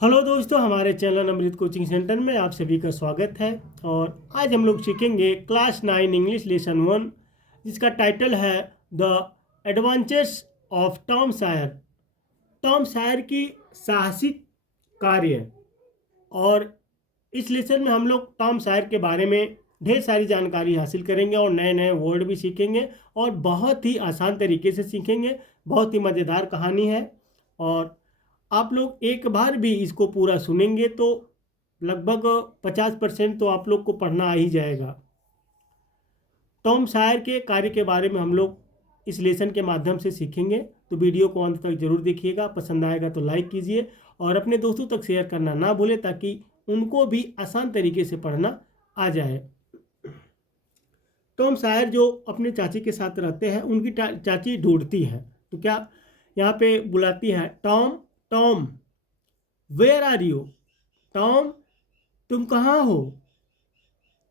Hello दोस्तों, हमारे channel अमृत coaching centre में आप सभी का स्वागत है। और आज हम लोग सीखेंगे क्लास 9 इंग्लिश लेसन 1, जिसका टाइटल है the adventures of Tom Sawyer. Tom Sawyer की साहसिक कार्य। और इस लेसन में हम लोग टॉम सायर के बारे में ढेर सारी जानकारी हासिल करेंगे और नए नए वर्ड भी सीखेंगे और बहुत ही आसान तरीके से सीखेंगे। बहुत ही मज़ेदार कहानी है और आप लोग एक बार भी इसको पूरा सुनेंगे तो लगभग 50% तो आप लोग को पढ़ना आ ही जाएगा। टॉम सायर के कार्य के बारे में हम लोग इस लेसन के माध्यम से सीखेंगे, तो वीडियो को अंत तक जरूर देखिएगा। पसंद आएगा तो लाइक कीजिए और अपने दोस्तों तक शेयर करना ना भूलें ताकि उनको भी आसान तरीके से पढ़ना आ जाए। टॉम सायर जो अपने चाची के साथ रहते हैं, उनकी चाची ढूंढती है तो क्या यहाँ पे बुलाती है, Tom Tom where are you. Tom तुम कहाँ हो।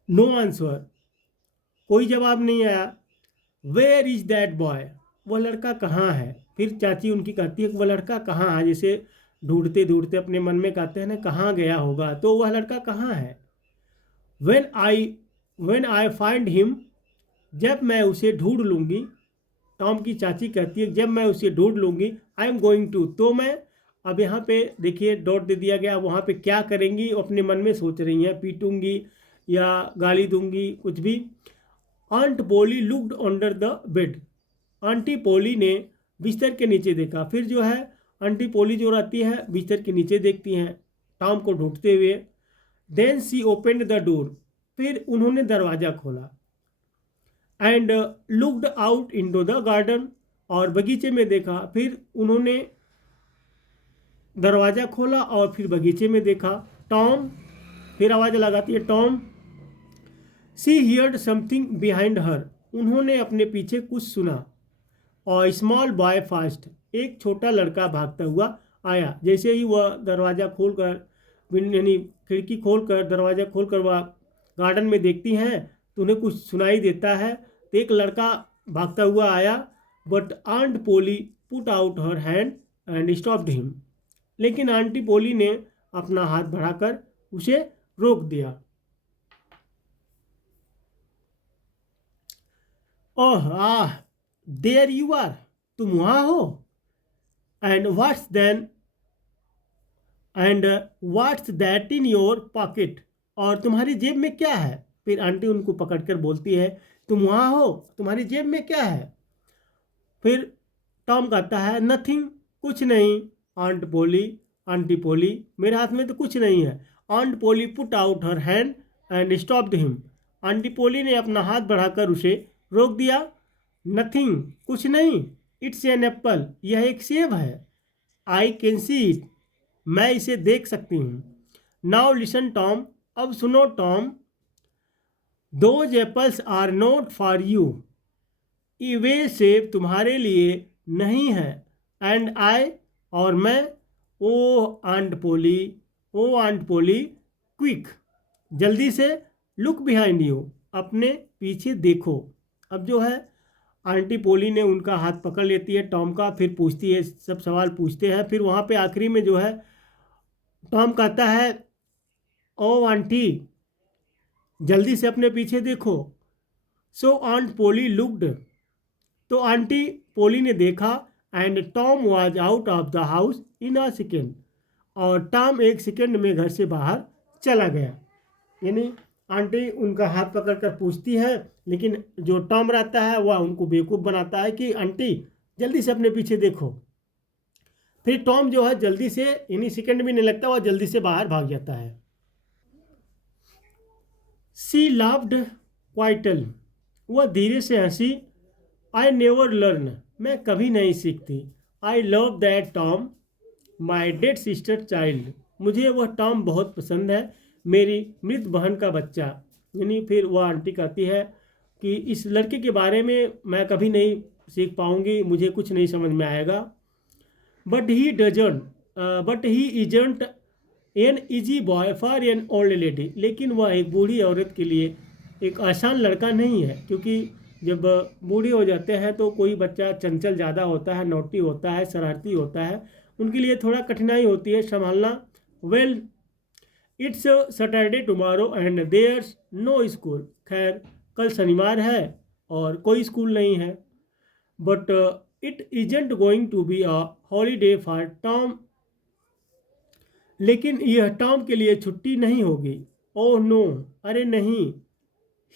नो आंसर, कोई जवाब नहीं आया। वेयर इज दैट बॉय, वह लड़का कहाँ है। फिर चाची उनकी कहती है कि वह लड़का कहाँ है, जैसे ढूंढते ढूंढते अपने मन में कहते हैं ना, कहाँ गया होगा, तो वह लड़का कहाँ है। वेन आई फाइंड हिम, जब मैं उसे ढूंढ लूँगी। टॉम की चाची कहती है जब मैं उसे ढूंढ लूँगी, आई एम गोइंग टू, तो मैं, अब यहाँ पे देखिए डॉट दे दिया गया, वहाँ पे क्या करेंगी अपने मन में सोच रही हैं, पीटूंगी या गाली दूंगी, कुछ भी। Aunt Polly looked under the bed, aunty Polly ने बिस्तर के नीचे देखा। फिर जो है आंटी पोली जो रहती है बिस्तर के नीचे देखती हैं टॉम को ढूंढते हुए। Then she opened the door, फिर उन्होंने दरवाज़ा खोला। And looked out into the garden, और बगीचे में देखा। फिर उन्होंने दरवाज़ा खोला और फिर बगीचे में देखा। टॉम, फिर आवाज़ लगाती है टॉम। सी हियर्ड समथिंग बिहाइंड हर, उन्होंने अपने पीछे कुछ सुना। और स्मॉल बॉय फास्ट, एक छोटा लड़का भागता हुआ आया। जैसे ही वह दरवाज़ा खोलकर, यानी खिड़की खोलकर, दरवाज़ा खोलकर वह गार्डन में देखती हैं तो उन्हें कुछ सुनाई देता है। तो एक लड़का भागता हुआ आया। But aunt Polly put out her hand and stopped him, लेकिन आंटी पोली ने अपना हाथ बढ़ाकर उसे रोक दिया। Oh ah, there you are, तुम वहाँ हो। And what's that in your pocket, और तुम्हारी जेब में क्या है। फिर आंटी उनको पकड़कर बोलती है तुम वहाँ हो, तुम्हारी जेब में क्या है। फिर टॉम कहता है नथिंग, कुछ नहीं। आंटी पोली, मेरे हाथ में तो कुछ नहीं है। Aunt Polly put out her hand and stopped him, aunty Polly ने अपना हाथ बढ़ाकर उसे रोक दिया। नथिंग, कुछ नहीं। इट्स एन एप्पल, यह एक सेब है। आई कैन सी इट, मैं इसे देख सकती हूँ। नाउ लिसन टॉम, अब सुनो Tom. Those apples are not for you, वे सेब तुम्हारे लिए नहीं है। एंड आई, और मैं। Oh aunt Polly, oh aunt Polly, quick, जल्दी से। लुक बिहाइंड यू, अपने पीछे देखो। अब जो है आंटी पोली ने उनका हाथ पकड़ लेती है टॉम का, फिर पूछती है, सब सवाल पूछते हैं। फिर वहाँ पे आखिरी में जो है टॉम कहता है ओ आंटी, जल्दी से अपने पीछे देखो। सो आंट पोली लुक्ड, तो आंटी पोली ने देखा। And Tom was out of the house in a second, और टॉम एक सेकेंड में घर से बाहर चला गया। यानी आंटी उनका हाथ पकड़कर पूछती है, लेकिन जो टॉम रहता है वह उनको बेवकूफ़ बनाता है कि आंटी जल्दी से अपने पीछे देखो। फिर टॉम जो है जल्दी से, यानी सेकेंड भी नहीं लगता, वह जल्दी से बाहर भाग जाता है। सी लाफ्ड क्वाइटल, वह धीरे से हंसी। आई नेवर लर्न, मैं कभी नहीं सीखती। I love that Tom my dead sister child, मुझे वह टॉम बहुत पसंद है, मेरी मृत बहन का बच्चा। यानी फिर वह आंटी कहती है कि इस लड़के के बारे में मैं कभी नहीं सीख पाऊँगी, मुझे कुछ नहीं समझ में आएगा। But he isn't an easy boy for an old lady, लेकिन वह एक बूढ़ी औरत के लिए एक आसान लड़का नहीं है, क्योंकि जब बूढ़े हो जाते हैं तो कोई बच्चा चंचल ज़्यादा होता है, नौटी होता है, शरारती होता है, उनके लिए थोड़ा कठिनाई होती है संभालना। Well it's Saturday tomorrow and there's no school. खैर कल शनिवार है और कोई स्कूल नहीं है। But it isn't going to be a holiday for Tom. लेकिन यह टॉम के लिए छुट्टी नहीं होगी। ओह नो, अरे नहीं।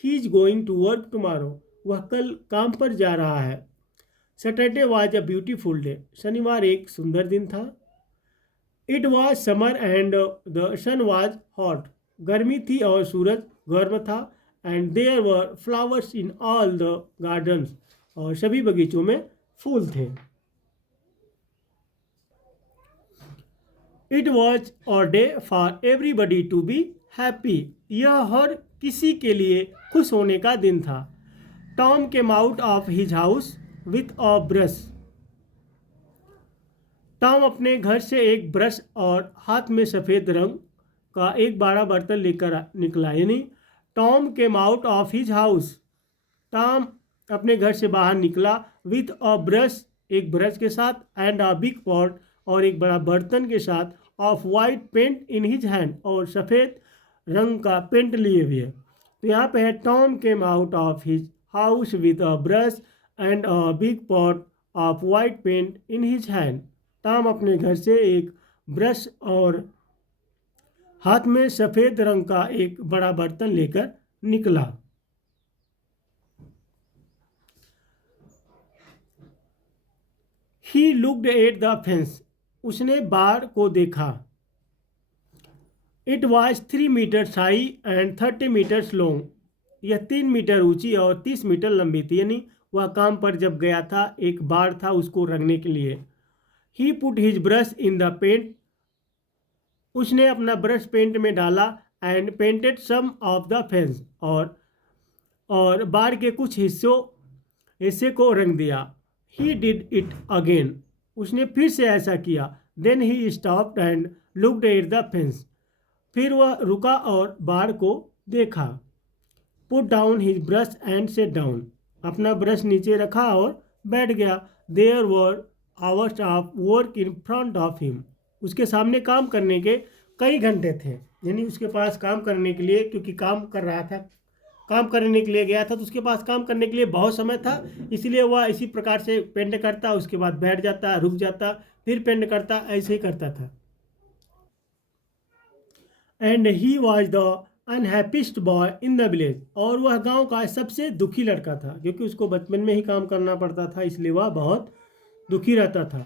He is going to work tomorrow. वह कल काम पर जा रहा है। Saturday was a beautiful day. शनिवार एक सुंदर दिन था। It was summer and the sun was hot. गर्मी थी और सूरज गर्म था। And there were flowers in all the gardens. और सभी बगीचों में फूल थे। It was a day for everybody to be happy. यह हर किसी के लिए खुश होने का दिन था। Tom came out of his house with a brush. Tom अपने घर से एक ब्रश और हाथ में सफ़ेद रंग का एक बड़ा बर्तन लेकर निकला। यानी Tom came out of his house. Tom अपने घर से बाहर निकला विथ अ ब्रश, एक ब्रश के साथ, एंड अ बिग पॉट, और एक बड़ा बर्तन के साथ, of white paint in his hand, और सफ़ेद रंग का पेंट लिए हुए। तो यहाँ पे है Tom came out of his house with a brush and a big pot of white paint in his hand. Tom अपने घर से एक ब्रश और हाथ में सफ़ेद रंग का एक बड़ा बर्तन लेकर निकला। He looked at the fence. उसने बाड़ को देखा। It was 3 metres high and 30 metres long. यह 3 मीटर ऊंची और 30 मीटर लंबी थी। यानी वह काम पर जब गया था, एक बाड़ था उसको रंगने के लिए। He put his brush in the paint. उसने अपना ब्रश पेंट में डाला। And painted some of the fence, और बाड़ के कुछ हिस्से को रंग दिया। He did it again. उसने फिर से ऐसा किया। Then he stopped and looked at the fence. फिर वह रुका और बाड़ को देखा। Put down his brush and sat down. अपना ब्रश नीचे रखा और बैठ गया। There were hours of work in front of him. उसके सामने काम करने के कई घंटे थे। यानी उसके पास काम करने के लिए, क्योंकि काम कर रहा था, काम करने के लिए गया था, तो उसके पास काम करने के लिए बहुत समय था। इसलिए वह इसी प्रकार से पेंट करता, उसके बाद बैठ जाता, रुक जाता, फिर पेंट करता, ऐसे ही करता था। And he was the unhappiest boy in the village. और वह गांव का सबसे दुखी लड़का था, क्योंकि उसको बचपन में ही काम करना पड़ता था, इसलिए वह बहुत दुखी रहता था।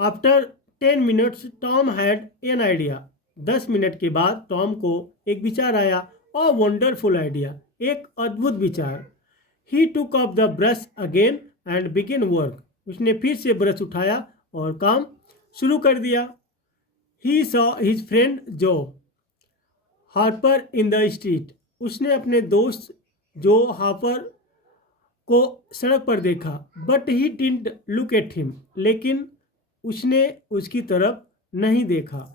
After 10 minutes Tom had an idea. 10 minute के बाद टॉम को एक विचार आया। अ वंडरफुल आइडिया, एक अद्भुत विचार। He took up the brush again and begin work. उसने फिर से ब्रश उठाया और काम शुरू कर दिया। ही सॉ हिज फ्रेंड जो हार्पर इन द स्ट्रीट। उसने अपने दोस्त जो हार्पर को सड़क पर देखा। But he didn't look at him. लेकिन उसने उसकी तरफ नहीं देखा।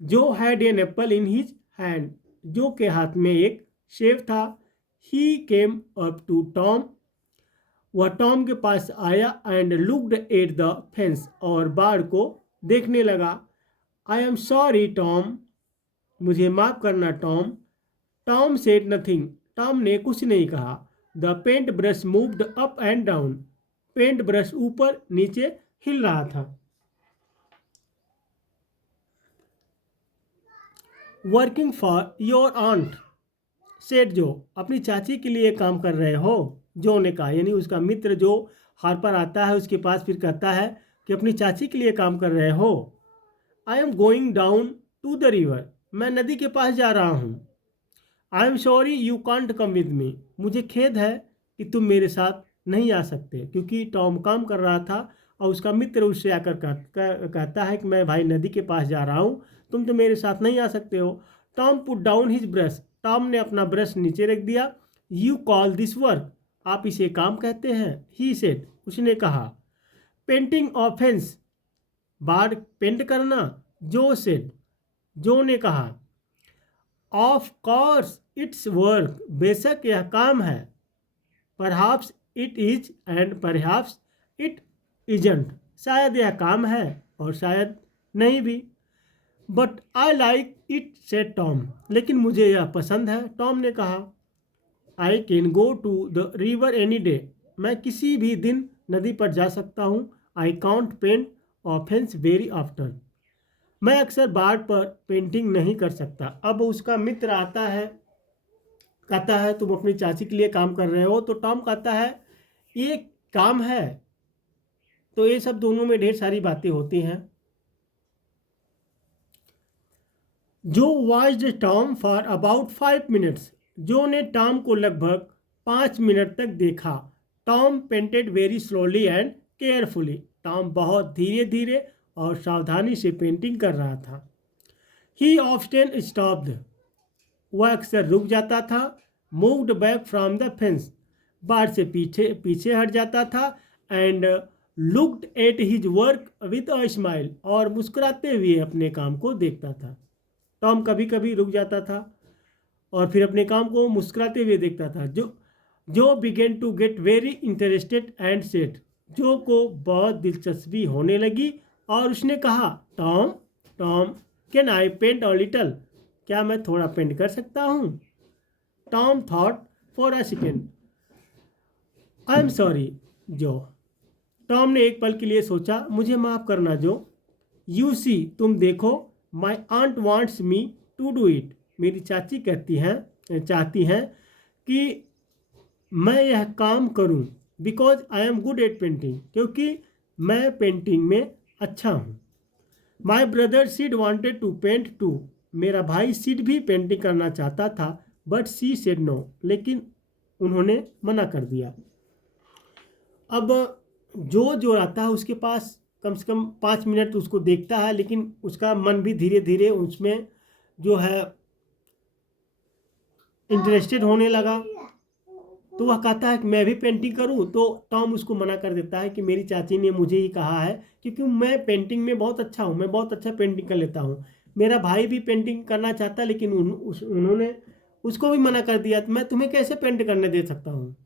जो had an apple in his hand. जो के हाथ में एक सेब था। ही केम अप टू टॉम। वह टॉम के पास आया and looked at the fence, और बाड़ को देखने लगा। आई एम सॉरी टॉम। मुझे माफ़ करना Tom. Tom said nothing. Tom ने कुछ नहीं कहा। The paint brush moved up and down. Paint brush ऊपर नीचे हिल रहा था। Working for your aunt, said Joe. अपनी चाची के लिए काम कर रहे हो? जो ने कहा। यानी उसका मित्र जो हार्पर आता है उसके पास, फिर कहता है कि अपनी चाची के लिए काम कर रहे हो? I am going down to the river. मैं नदी के पास जा रहा हूँ। I am sorry you can't come with me. मुझे खेद है कि तुम मेरे साथ नहीं आ सकते, क्योंकि टॉम काम कर रहा था और उसका मित्र उससे आकर कहता है कि मैं भाई नदी के पास जा रहा हूँ, तुम तो मेरे साथ नहीं आ सकते हो। Tom put down his brush. Tom ने अपना ब्रश नीचे रख दिया। You call this work. आप इसे काम कहते हैं? He said. उसने कहा। पेंटिंग ऑफेंस, बाड़ पेंट करना? जो सेड। जो ने कहा। Of course it's work. बेशक यह काम है। Perhaps it is and perhaps it isn't. शायद यह काम है और शायद नहीं भी। But I like it said Tom, लेकिन मुझे यह पसंद है, टॉम ने कहा। I can go to the river any day, मैं किसी भी दिन नदी पर जा सकता हूँ। I count paint offence very after, मैं अक्सर बार पर पेंटिंग नहीं कर सकता। अब उसका मित्र आता है, कहता है तुम अपनी चाची के लिए काम कर रहे हो, तो टॉम कहता है ये काम है। तो ये सब दोनों में ढेर सारी बातें होती हैं। जो watched Tom for about 5 minutes, जो ने टॉम को लगभग 5 मिनट तक देखा। Tom painted very slowly and carefully, Tom बहुत धीरे धीरे और सावधानी से पेंटिंग कर रहा था। ही ऑफ्टन स्टॉप्ड, वह अक्सर रुक जाता था। Moved back from the fence, बाहर से पीछे पीछे हट जाता था। And looked at his work with a smile, और मुस्कुराते हुए अपने काम को देखता था। टॉम कभी कभी रुक जाता था और फिर अपने काम को मुस्कुराते हुए देखता था। Joe began to get very interested and said, Joe को बहुत दिलचस्पी होने लगी और उसने कहा, Tom Tom can I paint a little, क्या मैं थोड़ा पेंट कर सकता हूँ? Tom thought for a second, I am sorry Joe, Tom ने एक पल के लिए सोचा, मुझे माफ़ करना जो। यू सी, तुम देखो, my aunt wants me to do it, मेरी चाची चाहती हैं कि मैं यह काम करूं। Because I am good at painting, क्योंकि मैं पेंटिंग में अच्छा हूं। My brother Sid wanted to paint too, मेरा भाई सिड भी पेंटिंग करना चाहता था। बट सी सेड नो, लेकिन उन्होंने मना कर दिया। अब जो रहता है उसके पास कम से कम 5 मिनट उसको देखता है, लेकिन उसका मन भी धीरे धीरे उसमें जो है इंटरेस्टेड होने लगा। तो वह कहता है कि मैं भी पेंटिंग करूं, तो टॉम उसको मना कर देता है कि मेरी चाची ने मुझे ही कहा है, क्योंकि मैं पेंटिंग में बहुत अच्छा हूं, मैं बहुत अच्छा पेंटिंग कर लेता हूं। मेरा भाई भी पेंटिंग करना चाहता, लेकिन उन्होंने उसको भी मना कर दिया, तो मैं तुम्हें कैसे पेंट करने दे सकता हूँ?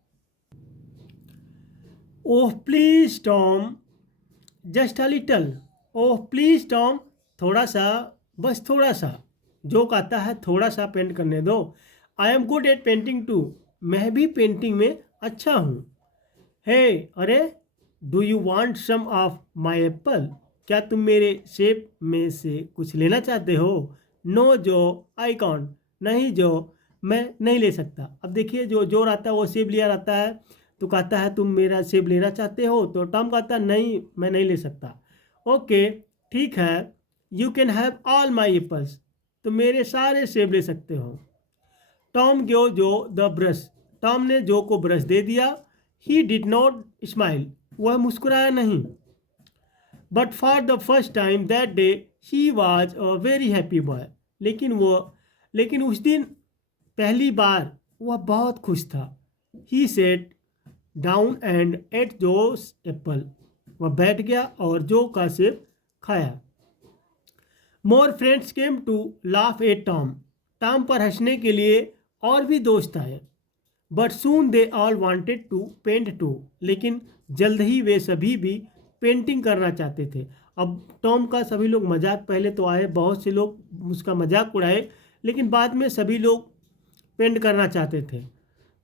Oh please Tom, just a little, oh please Tom, थोड़ा सा, बस थोड़ा सा। जो कहता है थोड़ा सा पेंट करने दो। I am good at painting too, मैं भी पेंटिंग में अच्छा हूँ। हे अरे, do you want some of my apple, क्या तुम मेरे सेब में से कुछ लेना चाहते हो? नो जो, आई कॉन्ट, नहीं जो, मैं नहीं ले सकता। अब देखिए जो रहता है वो सेब लिया रहता है, तो कहता है तुम मेरा सेब लेना चाहते हो? तो टॉम कहता है नहीं, मैं नहीं ले सकता। ओके ठीक है, you can have all my apples, तो मेरे सारे सेब ले सकते हो। टॉम गो जो द ब्रश, टॉम ने जो को ब्रश दे दिया। ही डिड नॉट स्माइल, वह मुस्कुराया नहीं। But for the first time that day he was a very happy boy, लेकिन उस दिन पहली बार वह बहुत खुश था। He sat down and ate Joe's apple, वह बैठ गया और जो का सेब खाया। More friends came to laugh at Tom, Tom पर हंसने के लिए और भी दोस्त आए। But soon they all wanted to paint too, लेकिन जल्द ही वे सभी भी पेंटिंग करना चाहते थे। अब टॉम का सभी लोग मजाक, पहले तो आए बहुत से लोग उसका मजाक उड़ाए, लेकिन बाद में सभी लोग पेंट करना चाहते थे।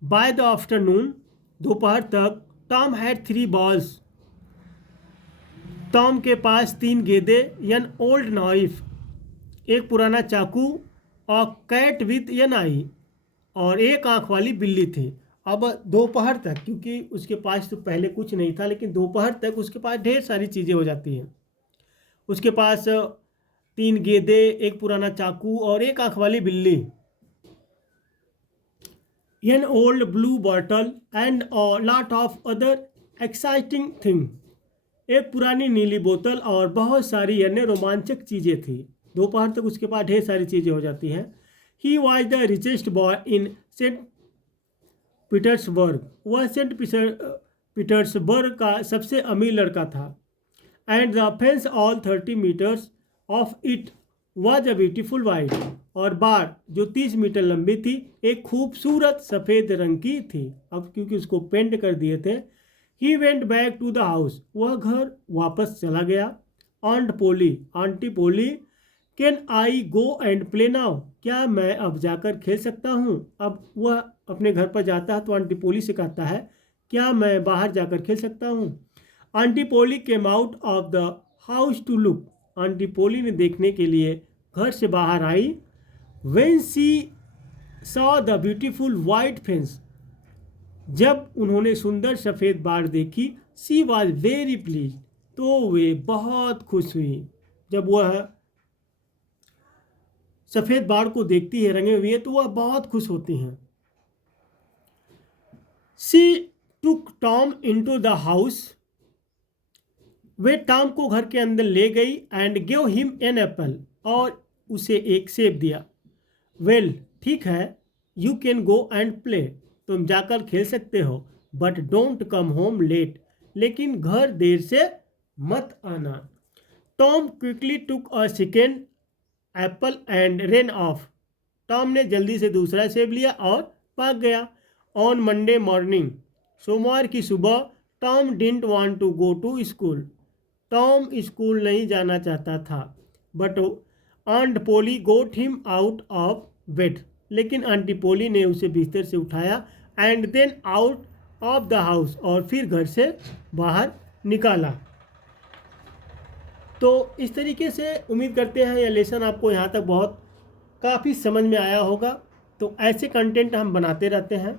बाय द आफ्टरनून, दोपहर तक, टॉम हैड 3 बॉल्स, टॉम के पास 3 गेंदे, एन ओल्ड नाइफ, एक पुराना चाकू, और कैट विथ एन आई, और एक आंख वाली बिल्ली थी। अब दोपहर तक, क्योंकि उसके पास तो पहले कुछ नहीं था, लेकिन दोपहर तक उसके पास ढेर सारी चीज़ें हो जाती हैं। उसके पास 3 गेंदे, एक पुराना चाकू और एक आंख वाली बिल्ली, an old blue bottle and lot of other exciting thing, एक पुरानी नीली बोतल और बहुत सारी अन्य रोमांचक चीज़ें थी। दोपहर तक उसके पास ढेर सारी चीज़ें हो जाती हैं। He was the richest boy in Saint Petersburg, वह सेंट पीटर्सबर्ग का सबसे अमीर लड़का था। And the fence all 30 metres of it was a beautiful white, और बार जो 30 मीटर लंबी थी एक खूबसूरत सफ़ेद रंग की थी। अब क्योंकि उसको पेंट कर दिए थे। He went back to the house, वह घर वापस चला गया। Aunty Polly can I go and play now, क्या मैं अब जाकर खेल सकता हूँ। अब वह अपने घर पर जाता है तो आंटी पोली से कहता है क्या मैं बाहर जाकर खेल सकता हूँ। Aunty Polly came out of the house to look, aunty Polly ने देखने के लिए घर से बाहर आई। When she saw the beautiful white fence, जब उन्होंने सुंदर सफ़ेद बाड़ देखी, सी वॉज वेरी प्लीज, तो वे बहुत खुश हुई। जब वह सफ़ेद बाड़ को देखती है रंगे हुए तो वह बहुत खुश होती हैं। She took Tom into the house, वे टॉम को घर के अंदर ले गई and give him an apple, और उसे एक सेब दिया। वेल ठीक है, you can go and play, तुम जाकर खेल सकते हो, but don't come home late, लेकिन घर देर से मत आना। Tom quickly took a second apple and ran off, Tom ने जल्दी से दूसरा सेब लिया और भाग गया। ऑन मंडे मॉर्निंग, सोमवार की सुबह, Tom didn't want to go to school, Tom school नहीं जाना चाहता था। But aunt Polly got him out of bed, लेकिन आंटी पोली ने उसे बिस्तर से उठाया and then out of the house, और फिर घर से बाहर निकाला। तो इस तरीके से उम्मीद करते हैं यह लेसन आपको यहाँ तक बहुत काफ़ी समझ में आया होगा। तो ऐसे कंटेंट हम बनाते रहते हैं।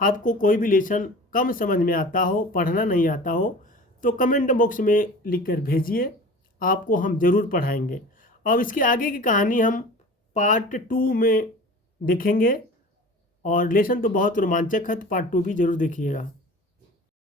आपको कोई भी लेसन कम समझ में आता हो, पढ़ना नहीं आता हो, तो कमेंट बॉक्स में लिखकर भेजिए, आपको हम ज़रूर पढ़ाएंगे। अब इसके आगे की कहानी हम पार्ट 2 में देखेंगे, और लेसन तो बहुत रोमांचक है, तो पार्ट 2 भी ज़रूर देखिएगा।